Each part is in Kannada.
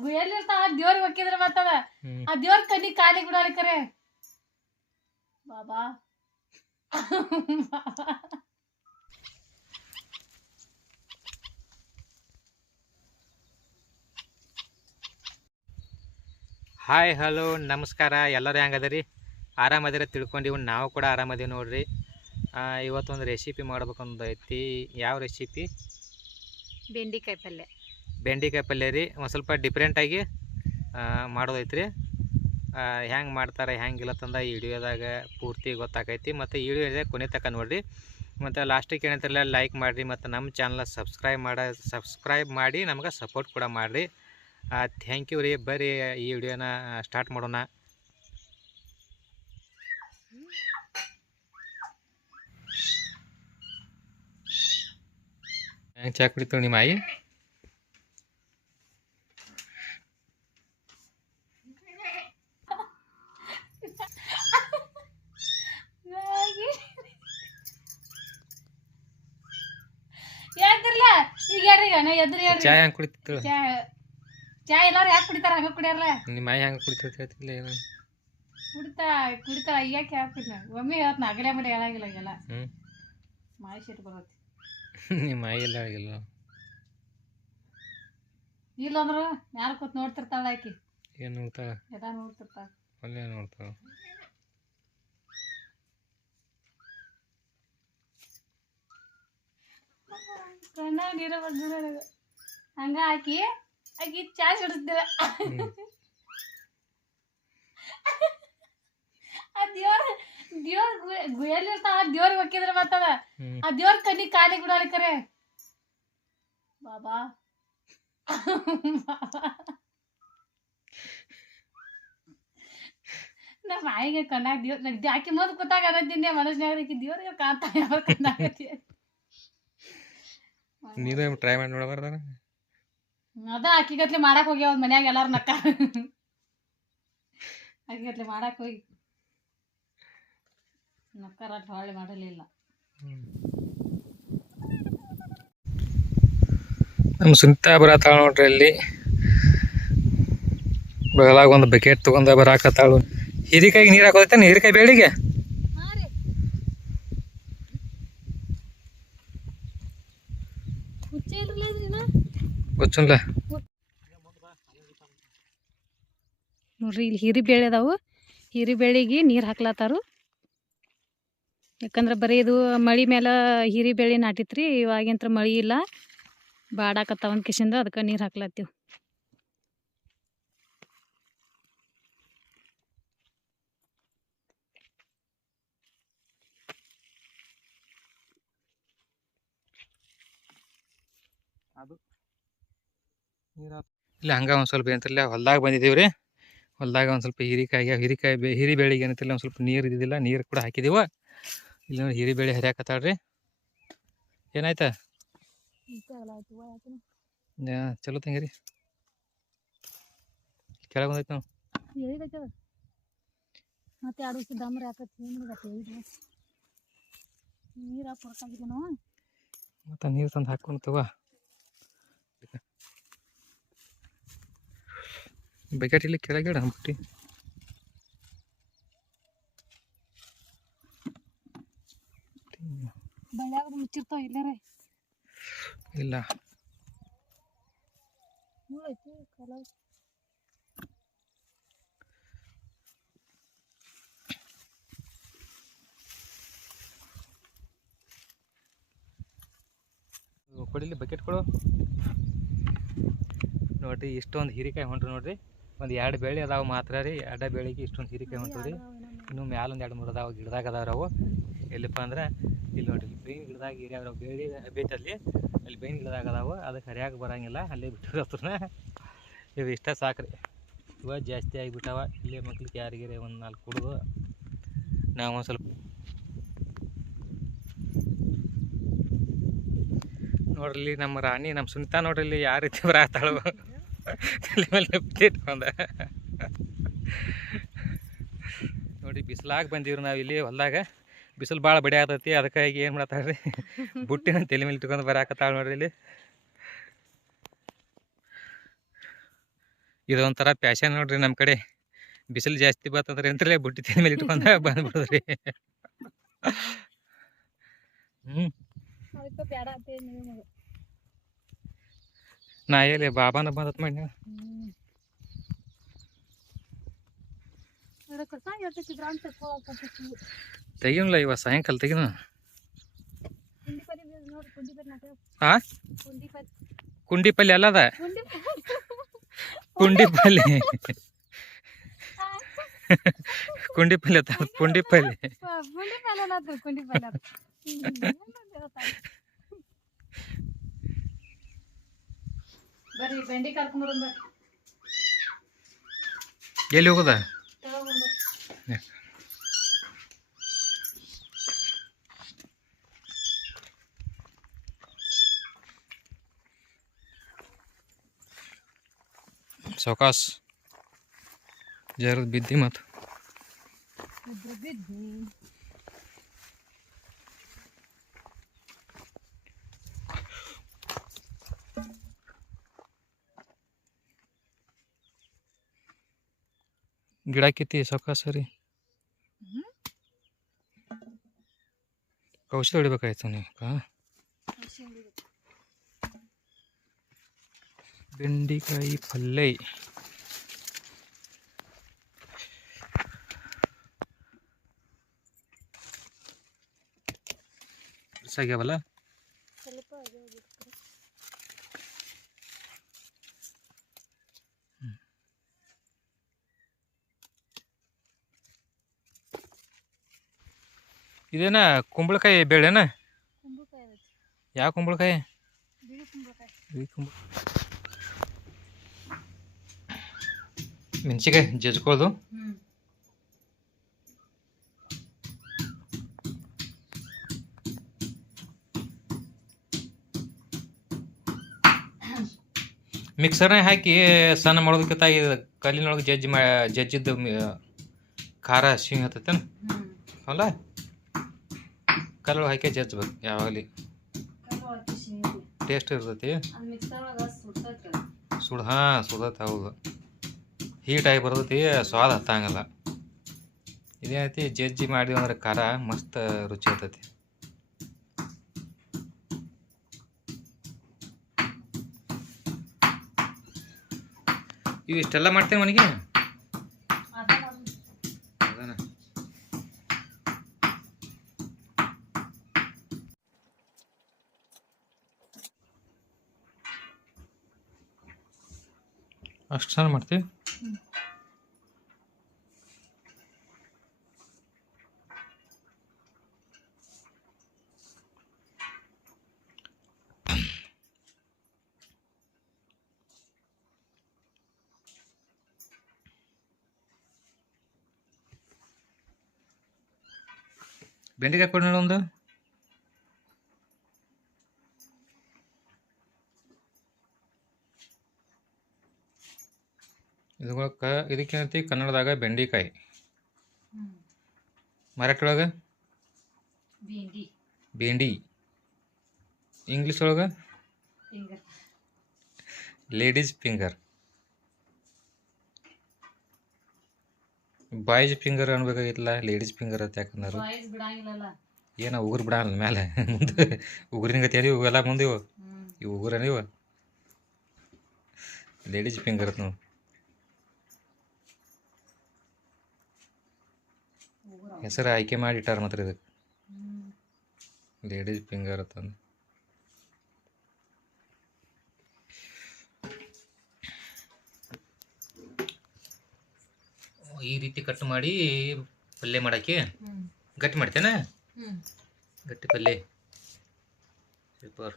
ಗುಯಲ್ಲಿರ್ತಾವ ದೇವ್ರಿಗೆ ಹೊಕ್ಕಿದ್ರ ಮತ್ತದ ಆ ದೇವ್ರ ಕಣ್ಣಿ ಕಾಲಿಗೆ ಬಿಡಾಲಿ ಕರೆ ಬಾಬಾ ಹಾಯ್ ಹಲೋ ನಮಸ್ಕಾರ ಎಲ್ಲರೂ ಹೆಂಗದರಿ ಆರಾಮದಿರ ತಿಳ್ಕೊಂಡಿವಿ ನಾವು ಕೂಡ ಆರಾಮದೀವಿ ನೋಡ್ರಿ ಇವತ್ತೊಂದು ರೆಸಿಪಿ ಮಾಡ್ಬೇಕಂದು ಐತಿ ಯಾವ ರೆಸಿಪಿ ಬೆಂಡಿಕಾಯಿ ಪಲ್ಯ ರೀ ಒಂದು ಸ್ವಲ್ಪ ಡಿಫ್ರೆಂಟಾಗಿ ಮಾಡೋದೈತ್ರಿ ಹೆಂಗೆ ಮಾಡ್ತಾರೆ ಹೆಂಗಿಲ್ಲ ತಂದ ಈ ವಿಡಿಯೋದಾಗ ಪೂರ್ತಿ ಗೊತ್ತಾಗೈತಿ ಮತ್ತು ಈ ವಿಡಿಯೋ ಕೊನೆ ತನಕ ನೋಡಿರಿ ಮತ್ತು ಲಾಸ್ಟಿಗೆ ಏನಂತಾರಲ್ಲ ಲೈಕ್ ಮಾಡಿರಿ ಮತ್ತು ನಮ್ಮ ಚಾನಲ್ ಸಬ್ಸ್ಕ್ರೈಬ್ ಮಾಡಿ ನಮ್ಗೆ ಸಪೋರ್ಟ್ ಕೂಡ ಮಾಡಿರಿ ಥ್ಯಾಂಕ್ ಯು ರೀ ಬರ್ರಿ ಈ ವಿಡಿಯೋನ ಸ್ಟಾರ್ಟ್ ಮಾಡೋಣ ಹೆಂಗೆ ಚಾ ಕುಡಿತು ನಿಮ್ಮ ಆಯಿ ಚಾ ಹೆಂಗೆ ಕುಡಿತು ಚಾ ಎಲ್ಲಾರು ಯಾಕೆ ಕುಡಿತಾರ ಹಂಗ ಕುಡಿಯಾರಲ್ಲ ನಿಮ್ಮ ಆಯಿ ಹೆಂಗೆ ಕುಡಿತು ಹೇಳ್ತಿಲ್ಲ ಏನು ಕುಡಿತಾರ ಯಾಕೆ ಹಾಕ್ತಿದ್ನ ಒಮ್ಮೆ ಹೇಳ್ತಾನ ಅಗಡೆ ಮನೆ ಹೇಳಾಗಿಲ್ಲ ಈಗೆಲ್ಲ ಮಾಯಿ ಸಿಟ್ಟು ಬರತ್ತೆ ನಿಮ್ಮ ಆಯಿ ಎಲ್ಲ ಆಗಿಲ್ಲ ಇಲ್ಲ ಅಂದ್ರ ಮ್ಯಾಲ ಕೂತ್ ನೋಡ್ತಿರ್ತಾಳ ಆಕಿ ಏನು ನೋಡ್ತಾಳ ಎದಾ ನೋಡ್ತಿರ್ತಾಳ ಅಲ್ಲೇ ನೋಡ್ತಾಳ ಕಣ್ಣ ನೀರ ಬಂದ ಹಂಗ ಆಕಿ ಚಾ ಸಿಡಿಸ್ತಿಲ್ಲ ಆ ದೇವ್ರ ಗುಯಲ್ಲಿರ್ತಾವ ದೇವ್ರಿಗೆ ಹೊಕ್ಕಿದ್ರ ಮತ್ತದ ಆ ದೇವ್ರ ಕಣ್ಣಿ ಕಾಲಿಗೆ ಬಿಡಾಲಿ ಕರೆ ಬಾಬಾ ನಮ್ಮ ಆಯಿಗೆ ಕಣ್ಣಾಗ ದೇವ್ರ ಆಕಿ ಮುಂದೆ ಕೂತಾಗ ಅನ್ನೋದಿನ್ನೆ ಮನಸ್ಸಿನಾಗ ದೇವ್ರಿಗೆ ಕಾಣ್ತಾ ಯಾವ ಕಣ್ಣಾಗತಿ ನೀನು ಟ್ರೈ ಮಾಡಿ ನೋಡಬಾರ್ದಾರ ಅದ ಅಕ್ಕಿಗತ್ಲೆ ಮಾಡಕ್ ಹೋಗ್ಯಾವ ಮನ್ಯಾಗ ಎಲ್ಲಾರು ನಕ್ಕ ಅಕ್ಕಿಗತ್ಲೆ ಮಾಡಕ್ ಹೋಗಿ ನಕ್ಕರ ಹೊಳ್ಳಿ ಮಾಡಲಿಲ್ಲ ನಮ್ಮ ಸುಂತ ಬರತ್ತಾಳ ನೋಡ್ರಿ ಅಲ್ಲಿ ಬಗಲಾಗ ಒಂದು ಬಕೆಟ್ ತಗೊಂಡ ಬರಾಕತ್ತಾಳು ಹೀರಿಕಾಯಿಗೆ ನೀರು ಹಾಕೋದೈತೆ ಹೀರಿಕಾಯಿ ಬೇಳಿಗೆ ಗೊತ್ತಿಲ್ಲ ನೋಡ್ರಿ ಇಲ್ಲಿ ಹೀರಿಬೇಳೆ ಅದಾವು ಹೀರಿಬೇಳೆಗೆ ನೀರು ಹಾಕ್ಲತ್ತಾರು ಯಾಕಂದ್ರೆ ಬರೀ ಇದು ಮಳಿ ಮೇಲೆ ಹೀರಿಬೇಳೆ ನಾಟಿತ್ರಿ ಇವಾಗಿಂತ್ರ ಮಳಿ ಇಲ್ಲ ಬಾಡಾಕತ್ತಾವ ಒಂದು ಕಿಶಿಂದ ಅದಕ್ಕೆ ನೀರು ಹಾಕ್ಲತ್ತೀವಿ ಅದು ಇಲ್ಲ ಹಂಗೆ ಒಂದು ಸ್ವಲ್ಪ ಏನಂತಿಲ್ಲ ಹೊಲ್ದಾಗ ಬಂದಿದ್ದೀವಿ ರೀ ಹೊಲ್ದಾಗ ಒಂದು ಸ್ವಲ್ಪ ಹೀರಿಬೇಳಿಗೆ ಏನಂತಿಲ್ಲ ಒಂದು ಸ್ವಲ್ಪ ನೀರು ಇದ್ದಿದ್ದಿಲ್ಲ ನೀರು ಕೂಡ ಹಾಕಿದೀವ ಇಲ್ಲಿ ನೋಡಿ ಹೀರಿಬೇಳೆ ಹರಿಯಾಕತ್ತಾಳ್ರಿ ಏನಾಯ್ತಾ ಚಲೋ ತಂಗಿರಿ ಕೆಳಗೆ ಬಂದೈತೆ ನಾವು ಮತ್ತೆ ಎರಡು ವರ್ಷ ದಮ್ರ ನೀರು ಹಾಕಿ ನಾವು ಮತ್ತು ನೀರು ತಂದು ಹಾಕೊಂಡು ತಗೋ ಬಕೆಟ್ ಇಲ್ಲಿ ಕೆಳಗೆ ಇಡ ಬಿಟ್ಟು ಮುಚ್ಚಿರ್ತಾವ ಇಲ್ಲೇ ಇಲ್ಲ ಕೊಡಿಲಿ ಬಕೆಟ್ ಕೊಡು ನೋಡ್ರಿ ಇಷ್ಟೊಂದು ಹೀರಿಕಾಯಿ ಹೊಂಟ್ರು ನೋಡ್ರಿ ಒಂದು 2 ಬೇಳೆ ಅದಾವ ಮಾತ್ರ ರೀ 2 ಬೇಳೆಗೆ ಇಷ್ಟೊಂದು ಹೀರಿಕಾಯಿ ಹೊಂಟು ರೀ ಇನ್ನೂ ಮ್ಯಾಲ ಒಂದು 2-3 ಅದಾವ ಗಿಡದಾಗ ಅದಾವ ಅವು ಎಲ್ಲಿಪ್ಪ ಅಂದ್ರೆ ಇಲ್ಲಿ ನೋಡ್ರಿ ಬೇವಿನ ಗಿಡದಾಗ ಹಿರಿಯಾಗ ಬೇಳೆ ಬೇತಲ್ಲಿ ಅಲ್ಲಿ ಬೇವಿನ ಗಿಡದಾಗ ಅದಾವ ಅದಕ್ಕೆ ಹರಿಯಾಗ ಬರೋಂಗಿಲ್ಲ ಅಲ್ಲೇ ಬಿಟ್ಟಿರತ್ರನ ಇವು ಇಷ್ಟ ಸಾಕ್ರಿ ಇವಾಗ ಜಾಸ್ತಿ ಆಗಿಬಿಟ್ಟಾವ ಇಲ್ಲೇ ಮಕ್ಳಿಗೆ ಯಾರಿಗಾರೆ ಒಂದು 4 ಕುಡಿದು ನಾವು ಒಂದು ಸ್ವಲ್ಪ ನೋಡ್ರಿ ನಮ್ಮ ರಾಣಿ ನಮ್ಮ ಸುನಿತಾ ನೋಡ್ರಿ ಇಲ್ಲಿ ಯಾವ ರೀತಿ ಬರಾತಾಳು ತಲೆ ಮೇಲೆ ಇಟ್ಕೊಂಡ ನೋಡಿ ಬಿಸಿಲಾಗ ಬಂದೀವ್ರಿ ನಾವು ಇಲ್ಲಿ ಹೊಲ್ದಾಗ ಬಿಸಿಲು ಭಾಳ ಬಡಿ ಆಗ್ತೈತಿ ಅದಕ್ಕಾಗಿ ಏನು ಮಾಡತ್ತಾಳ್ರಿ ಬುಟ್ಟಿನ ತಲೆ ಮೇಲೆ ಇಟ್ಕೊಂಡು ಬರಾಕತ್ತಾಳ ನೋಡ್ರಿ ಇಲ್ಲಿ ಇದೊಂಥರ ಪ್ಯಾಶನ್ ನೋಡ್ರಿ ನಮ್ಮ ಕಡೆ. ಬಿಸಿಲು ಜಾಸ್ತಿ ಬರ್ತದ್ರಿ ಅಂತಲೇ ಬುಟ್ಟಿ ತಲೆ ಮೇಲೆ ಇಟ್ಕೊಂಡ ಬಂದ್ಬಿಡೋದ್ರಿ. ಹ್ಞೂ ಅದಕ್ಕೆ ಬೇಡ ಅಂತ ನೀವು ನಾ ಎಲ್ಲಿ ಬಾಬಾನ ಬಂದತ್ ಮಾಡಿ ನೀವು ತೆಗಿಯಲ್ಲ ಇವ ಸಾಯಂಕಾಲ ತೆಗಿನ. ಹಾ ಕುಂಡಿ ಪಲ್ಯ ಅಲ್ಲದ ಕುಂಡಿ ಪಲ್ಯ ಕುಂಡಿ ಪಲ್ಯ ಪುಂಡಿ ಪಲ್ಯ ಬರ್ರಿ ಬೆಂಡಿ ಕರ್ಕೊಂಡ್ಬರೋಣ ಎಲ್ಲಿ ಹೋಗೋದ? ಸೌಕಾಸ್ ಜರದ್ ಬಿದ್ದಿ ಮತ್ತು ಗಿಡ ಕಿತ್ತಿ ಸೌಕಾಸ್ ಸರಿ ಔಷಧಿ ಹೊಡಿಬೇಕಾಯ್ತು ನೀವು. ಬೆಂಡಿಕಾಯಿ ಪಲ್ಯ ಆಗ್ಯಾವಲ್ಲ. ಇದೇನ ಕುಂಬಳಕಾಯಿ ಬೇಳೆನ? ಯಾವ ಕುಂಬಳಕಾಯಿ? ಮೆಣಸಿಕಾಯಿ ಜಜ್ಕೊಳ್ಳೋದು. ಮಿಕ್ಸರ್ನಾಗ ಹಾಕಿ ಸಣ್ಣ ಮಾಡೋದಕ್ಕಿಂತ ಕಲ್ಲಿನೊಳಗೆ ಜಜ್ಜಿದ್ದು ಖಾರ ಸಿಹಿ ಹತ್ತೈತೇನು ಅಲ್ಲ? ಕಲ್ಲೊಳಗೆ ಹಾಕಿ ಜಜ್ಬೇಕು ಯಾವಾಗಲಿ ಟೇಸ್ಟ್ ಇರ್ತೈತಿ. ಸುಡತ್ತೆ ಹೌದು. ಹೀಟಾಗಿ ಬರ್ತೈತಿ, ಸ್ವಾದ ಹತ್ತಂಗಲ್ಲ. ಇದೇನೈತಿ ಜಜ್ಜಿ ಮಾಡಿದ್ವಿ ಅಂದ್ರೆ ಖಾರ ಮಸ್ತ್ ರುಚಿ ಇರ್ತೈತಿ. ಇವು ಇಷ್ಟೆಲ್ಲ ಮಾಡ್ತೇವೆ ಮನೆಗೆ ಅಷ್ಟು ಚೆನ್ನಾಗಿ ಮಾಡ್ತೀವಿ. ಬೆಂಡೆಕಾಯಿ ಕೊಡಿ ನೋಡು ಒಂದು. ಇದಕ್ಕೇನೈತಿ ಕನ್ನಡದಾಗ ಬೆಂಡಿಕಾಯಿ, ಮರಾಠಿ ಒಳಗೆ ಬೇಂಡಿ, ಇಂಗ್ಲೀಷ್ ಒಳಗೆ ಲೇಡೀಸ್ ಫಿಂಗರ್. ಬಾಯ್ಸ್ ಫಿಂಗರ್ ಅನ್ಬೇಕಾಗಿತ್ತಲ್ಲ, ಲೇಡೀಸ್ ಫಿಂಗರ್ ಅಂತ ಯಾಕಂದ್ರೆ ಏನ ಉಗುರು ಬಿಡಲ್ಲ ಮೇಲೆ ಮುಂದೆ ಉಗುರಿನ ಗತಿ ಅದಿ ಇವೆಲ್ಲ ಮುಂದೆ ಇವು ಉಗುರ ನೀವು ಲೇಡೀಸ್ ಫಿಂಗರ್ ಅಂತ ನಾವು ಹೆಸರು ಆಯ್ಕೆ ಮಾಡಿ ಇಟ್ಟಾರ ಮಾತ್ರ ಇದಕ್ಕೆ ಲೇಡೀಸ್ ಫಿಂಗರ್ ಅಂತಂದು. ಈ ರೀತಿ ಕಟ್ ಮಾಡಿ ಪಲ್ಯ ಮಾಡಕ್ಕೆ ಗಟ್ಟಿ ಮಾಡ್ತೇನೆ. ಗಟ್ಟಿ ಪಲ್ಯ ಸೂಪರ್.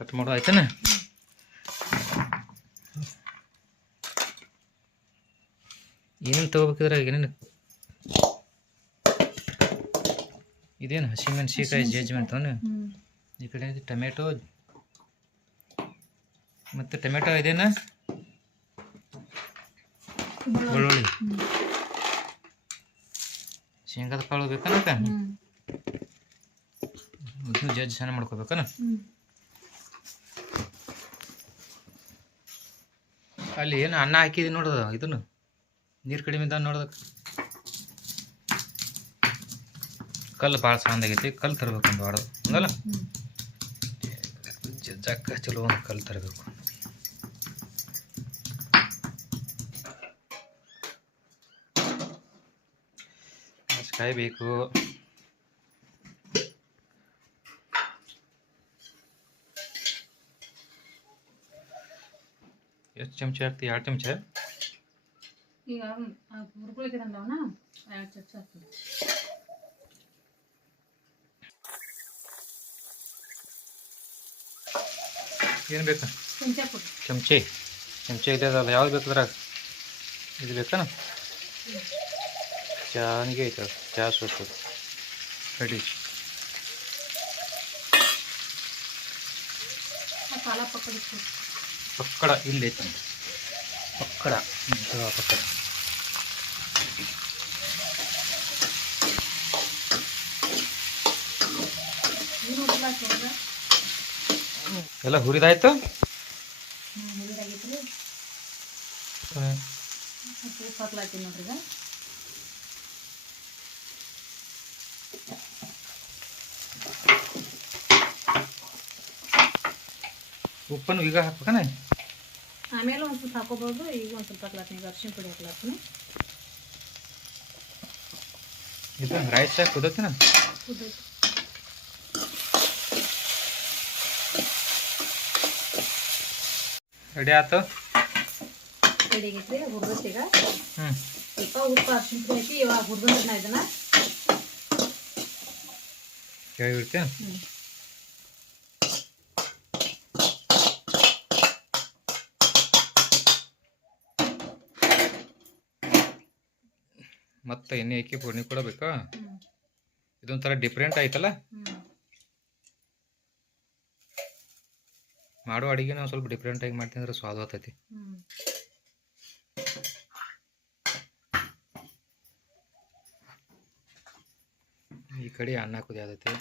ಕಟ್ ಮಾಡೋ ಆಯ್ತಾನೆ. ಏನೇನು ತಗೋಬೇಕಿದ್ರೆ ಏನೇನು ಇದೇನು ಹಸಿಮೆಣಸಿಕಾಯಿ ಜಜ್ಮೆಂಟ್ ಈ ಕಡೆ ಟೊಮೆಟೊ ಮತ್ತು ಟೊಮೆಟೊ ಇದೇನ ಬೆಳ್ಳುಳ್ಳಿ ಶೇಂಗಾದ ಕಾಳು ಬೇಕನ್ನಕ ಇದನ್ನು ಜಜ್ಜಿ ಸಣ್ಣ ಮಾಡ್ಕೋಬೇಕನ. ಅಲ್ಲಿ ಏನು ಅನ್ನ ಹಾಕಿದಿ ನೋಡೋದು, ಇದನ್ನು ನೀರು ಕಡಿಮೆ ಇದ್ದ ನೋಡೋದಕ್ಕೆ. ಕಲ್ಲು ಭಾಳ ಸಣ್ಣದಾಗೈತಿ, ಕಲ್ಲು ತರಬೇಕು ಒಂದು ವಾಡ ಹಂಗಲ್ಲ. ಜಜ್ಜಕ್ಕ ಚಲೋ ಒಂದು ಕಲ್ಲು ತರಬೇಕು. ಕಾಯಿ ಬೇಕು. ಎಷ್ಟು ಚಮಚ ಹಾಕ್ತಿ? 2 ಚಮಚ. ಈಗ ಹುರ್ಕೊಳಿಕಿದಂದವನ 2 ಚಮಚ ಹಾಕ್ತೀನಿ. ಏನು ಬೇಕಾ? ಚಮಚ ಇದೆ ಅದಲ್ಲ, ಯಾವ್ದು ಬೇಕಾದ್ರಾಗ ಇದು ಬೇಕಾನ? ಚಾನಿಗೆ ಐತೆ, ಚಾ ಸೋಸು ರೆಡಿ. ಪಕ್ಕಡ ಇಲ್ಲಿ ಐತೆ, ಪಕ್ಕಡ ಪಕ್ಕಡ. ಎಲ್ಲ ಹುರಿದಾಯ್ತು. ನೋಡ್ರಿ, ಉಪ್ಪನ್ನು ಈಗ ಹಾಕ್ಬೇಕನ? ಆಮೇಲೆ ಒಂದು ಸ್ವಲ್ಪ ಹಾಕೋಬಹುದು. ಈಗ ಒಂದು ಸ್ವಲ್ಪ ಹಾಕ್ಲಾತೀನಿ, ಈಗ ಅರಿಶಿನ ಪುಡಿ ಹಾಕ್ಲಾತೀನಿ. ಇದು ರೈಸ್ ಕುದತ್ತಿನ ರೆಡಿ ಆಯ್ತು. ರೆಡಿ ಆಗೈತ್ರಿ, ಹುರ್ದೈತಿ. ಈಗ ಸ್ವಲ್ಪ ಉಪ್ಪು ಅರಿಶಿನ ಪುಡಿ ಹಾಕಿ ಇವಾಗ ಹುರ್ದಂದ್ರೆ ಇದನ್ನ ಕೇಳಿಬಿಡ್ತೀನಿ. ಮತ್ತೆ ಎಣ್ಣೆ ಹಾಕಿ ಪುಡಿ ಕೊಡಬೇಕಾ? ಇದೊಂಥರ ಡಿಫ್ರೆಂಟ್ ಆಯ್ತಲ್ಲ. ಮಾಡೋ ಅಡಿಗೆ ನಾವು ಸ್ವಲ್ಪ ಡಿಫ್ರೆಂಟ್ ಆಗಿ ಮಾಡ್ತೀನಿ ಅಂದ್ರೆ ಸ್ವಾದ ಆಗ್ತೈತಿ. ಈ ಕಡೆ ಅನ್ನ ಕುದಿಯಾದೈತಿ.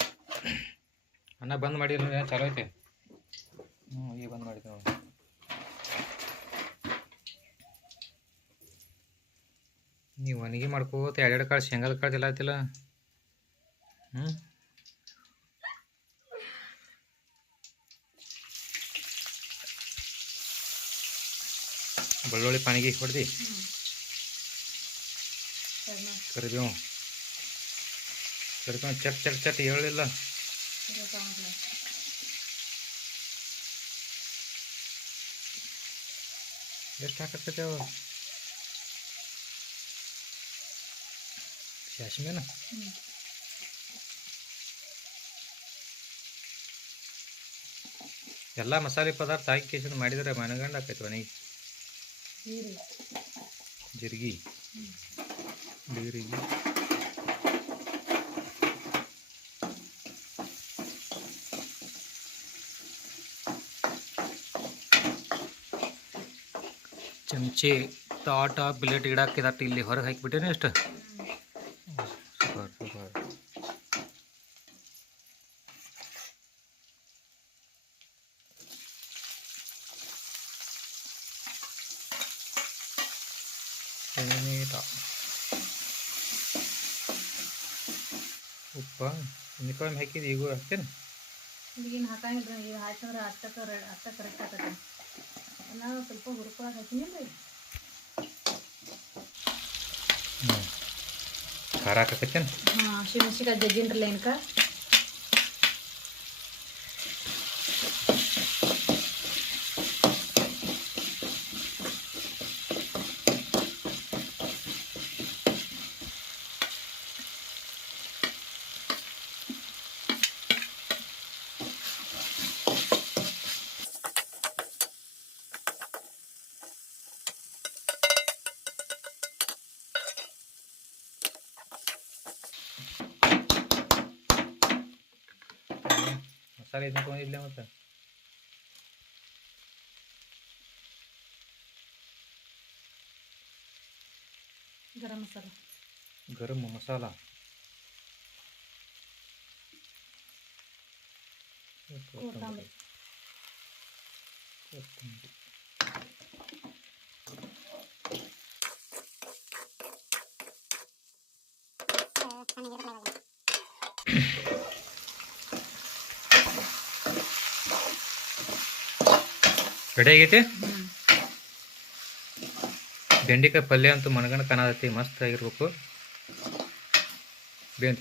ಅನ್ನ ಬಂದ್ ಮಾಡಿದ್ರೆ ಚಾಲೋ ಐತೆ. ಈಗ ಬಂದ್ ಮಾಡಿದ್ದೆ ನೋಡಿ. ನೀವು ಒಣಗಿ ಮಾಡ್ಕೋತ 2 ಕಾಳು ಶೇಂಗಾದ ಕಾಳು ಎಲ್ಲ ಆಯ್ತಿಲ್ಲ. ಬೆಳ್ಳುಳ್ಳಿ ಪಾನಿಗೆ ಹೊಡೆದಿ, ಕರಿಬೇವು ಚಟ್ ಚಟ್ ಚಟ್ ಹೇಳಿಲ್ಲ. ಎಷ್ಟು ಹಾಕತ್ತೈತೆ ಅವು? ಸಾಸ್ಮಿನ ಎಲ್ಲ ಮಸಾಲೆ ಪದಾರ್ಥ ಹಾಕಿ ಕೇಸಿಂದ ಮಾಡಿದರೆ ಮನಗಂಡು ಆಕೈತಿ. ಒಣಗಿ ಜೀರಿಗೆ ಚಮಚೆ ತಾಟ ಪ್ಲೇಟ್ ಇಡಾಕಿದಟ್ಟು ಇಲ್ಲಿ ಹೊರಗೆ ಹಾಕಿಬಿಟ್ಟೇನೆ. ಎಷ್ಟು ಸೂಪರ್ ಸೂಪರ್. ಉಪ್ಪ ನಿಕಾಯಿ ಹಾಕಿದ್ದು ಈಗ ಹಾಕ್ತೇನೆ. ಈಗೇನು ಹಾಕಂಗಿಲ್ಲ, ಈಗ ಹಾಕಿದ್ರೆ ಅಷ್ಟ ಕರೆಕ್ಟ್ ಆಗ್ತದೆ. ನಾನು ಸ್ವಲ್ಪ ಹುರ್ಕೊಳಕ್ಕೆ ಹಾಕಿನಿ ರೀ. ಖಾರ ಹಾಕತ್ತೇನೆ. ಹಸಿಮೆಣ್ಸಿಕಾಯಿ ಜಜ್ಜಿನ್ರಲ್ಲ ಏನಕ ಮಸಾಲೆ ಇದನ್ನ ತೊಗೊಂಡಿಲ್ಲ. ಮತ್ತು ಗರಂ ಮಸಾಲ ಕೊತ್ತಂಬರಿ ರೆಡಿ ಆಗೈತಿ. ಬೆಂಡೆಕಾಯಿ ಪಲ್ಯ ಅಂತೂ ಮನಗಂಡು ಕಾಣತೈತಿ, ಮಸ್ತ್ ಆಗಿರ್ಬೇಕು.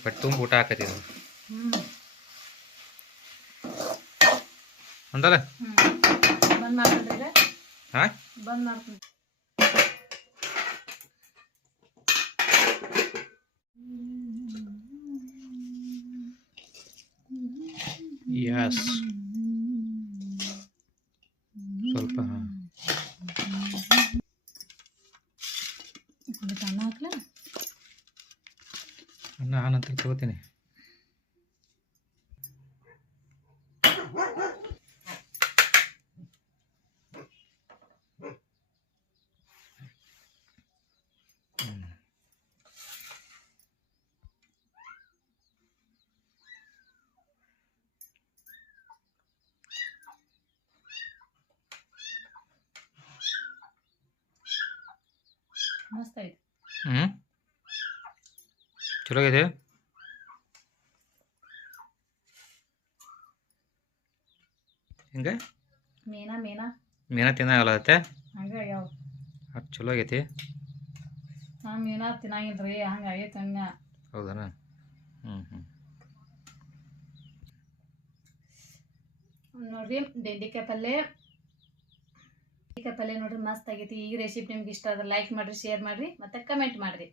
ಪಟ್ಟು ತುಂಬ ಊಟ ಹಾಕತಿ ಇದು ಅಂತಲ್ಲ. ಬಂದ್ ಮಾಡ್ಕೊಂಡ್ರೆ ಹಾಂ ಬಂದ್ ಮಾಡ್ತೀನಿ. ಯಸ್ ಸ್ವಲ್ಪ ಅನ್ನ ಹಾಕ್ಲ ಅನ್ನ ಆನಂತರ ತಗೋತೀನಿ. ಮಸ್ತ್ ಐತಿ. ಚಲೋ ಇದೆ. ಹಿಂಗೆ ಮೀನಾ ತಿನ್ನಾಗಲ್ಲತ್ತೆ. ಹಂಗೆ ಯಾವ ಅದು ಚಲೋ ಆಗೈತಿ. ನಾ ಮೀನಾ ತಿನ್ನಂಗಿಲ್ರಿ, ಹಂಗಾಗೈತೆ ಹಂಗೆ. ಹೌದಾ? ನೋಡ್ರಿ ಬೆಂಡೆಕಾಯಿ ಪಲ್ಯ ನೋಡ್ರಿ ಮಸ್ತ್ ಆಗೈತಿ. ಈ ರೆಸಿಪಿ ನಿಮ್ಗೆ ಇಷ್ಟ ಆದ್ರೆ ಲೈಕ್ ಮಾಡಿರಿ, ಶೇರ್ ಮಾಡಿರಿ, ಮತ್ತು ಕಮೆಂಟ್ ಮಾಡಿರಿ.